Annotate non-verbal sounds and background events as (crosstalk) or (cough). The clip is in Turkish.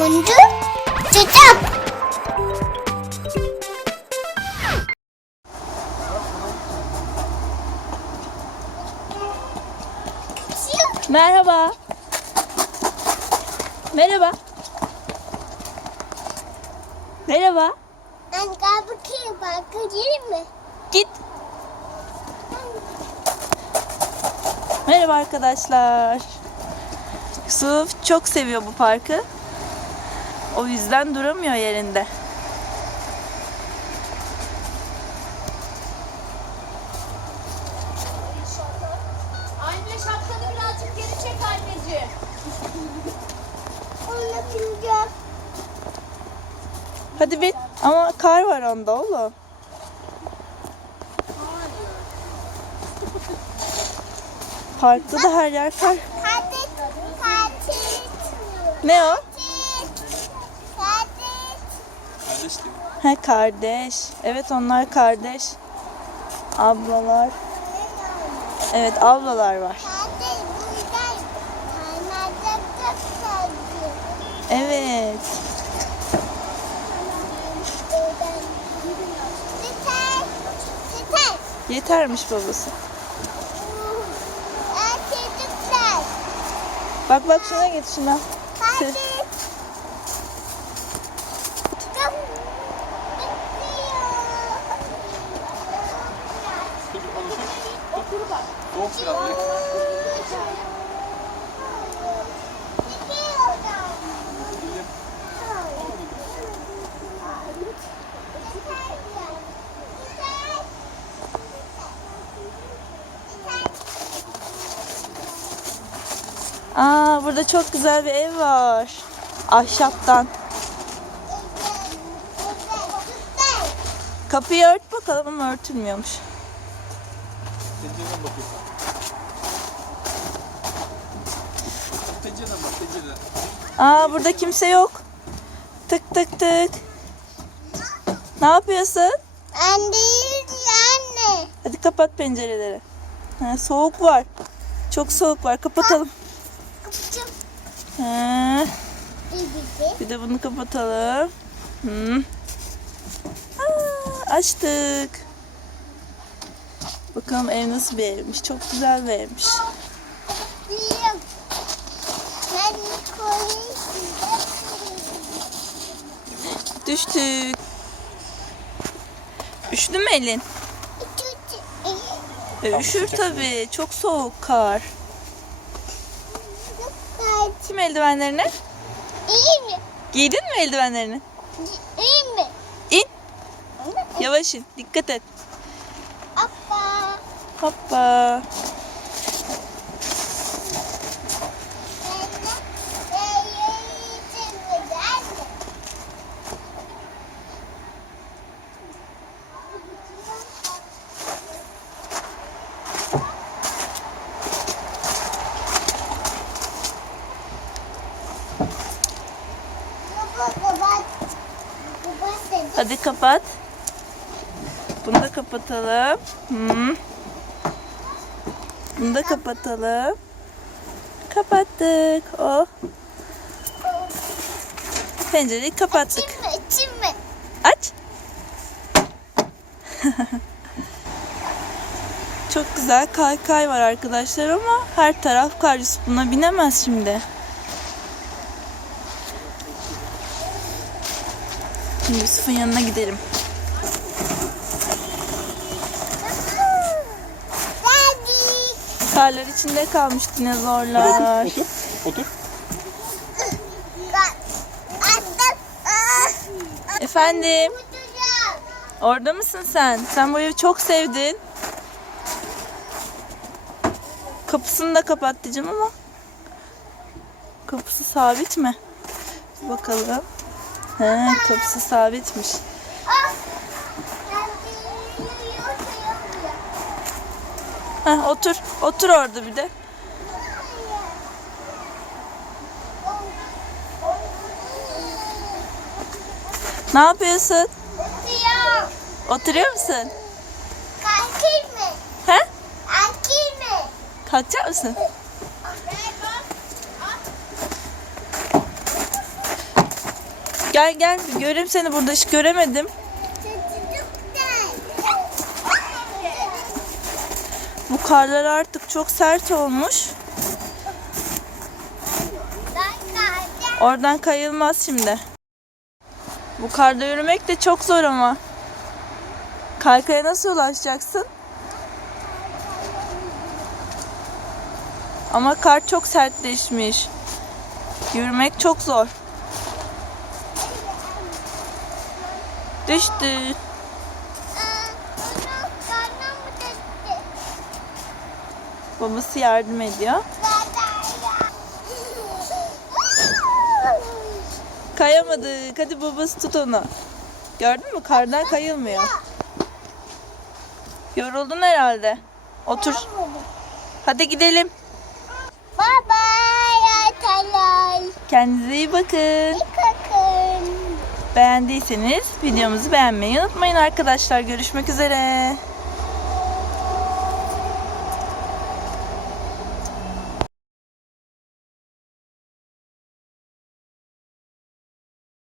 Oyuncu çocuk. Merhaba. Merhaba. Merhaba. Ben gel bakayım bakabilir mi? Git. Merhaba arkadaşlar. Yusuf çok seviyor bu parkı. O yüzden duramıyor yerinde. Anne şapkanı birazcık geri çek anneciğim. Bineceğim. Hadi bin. Ama kar var onda oğlum. Parkta da her yer kar. Ne o? Kaçış. He kardeş. Evet onlar kardeş. Ablalar. Evet ablalar var. Evet. Yetermiş babası. Bak bak şuna git şuna. Hadi. Çok Soğuk biraz bekle. Aa burada çok güzel bir ev var. Ahşaptan. Kapıyı ört bakalım ama örtülmüyormuş. Pencereden. Bak. Aa burada kimse yok. Tık tık tık. Ne yapıyorsun? Anne, anne. Hadi kapat pencereleri. Ha, soğuk var. Çok soğuk var. Kapatalım. Ha, İbisi. bir de bunu kapatalım. Hı. Aa, açtık. Bakalım ev nasıl bir evmiş. Çok güzel bir evmiş. Düştük. Üşüdü mü elin? E, üşür tabii. Çok soğuk kar. Kim eldivenlerini? İyi mi? Giydin mi eldivenlerini? İyi mi? İn. Yavaş in. Dikkat et. Appa. Hoppa. Hadi kapat. Bunu da kapatalım. Hmm. Bunu da kapatalım. Kapattık. Oh. Pencereyi kapattık. İçim mi? Aç. (laughs) Çok güzel kaykay var arkadaşlar ama her taraf kar. Buna binemez şimdi. Şimdi Yusuf'un yanına gidelim. Karlar içinde kalmış dinozorlar. Otur. Otur. Annem. Efendim, orada mısın sen? Sen bu evi çok sevdin. Kapısını da kapat diyeceğim ama kapısı sabit mi? Bakalım. He, kapısı sabitmiş. Heh, otur, otur orada bir de. Ne yapıyorsun? Tutuyor. Oturuyor musun? Kalkayım mı? He? Kalkayım mı? Kalkacak mısın? Gel gel göreyim seni burada hiç göremedim. Bu karlar artık çok sert olmuş. Oradan kayılmaz şimdi. Bu karda yürümek de çok zor ama. Kaykaya nasıl ulaşacaksın? Ama kar çok sertleşmiş. Yürümek çok zor. Düştü. Babası yardım ediyor. Kayamadık. Hadi babası tut onu. Gördün mü? Kardan kayılmıyor. Yoruldun herhalde. Otur. Hadi gidelim. Bye bye. Kendinize iyi. Bakın. Beğendiyseniz videomuzu beğenmeyi unutmayın arkadaşlar. Görüşmek üzere.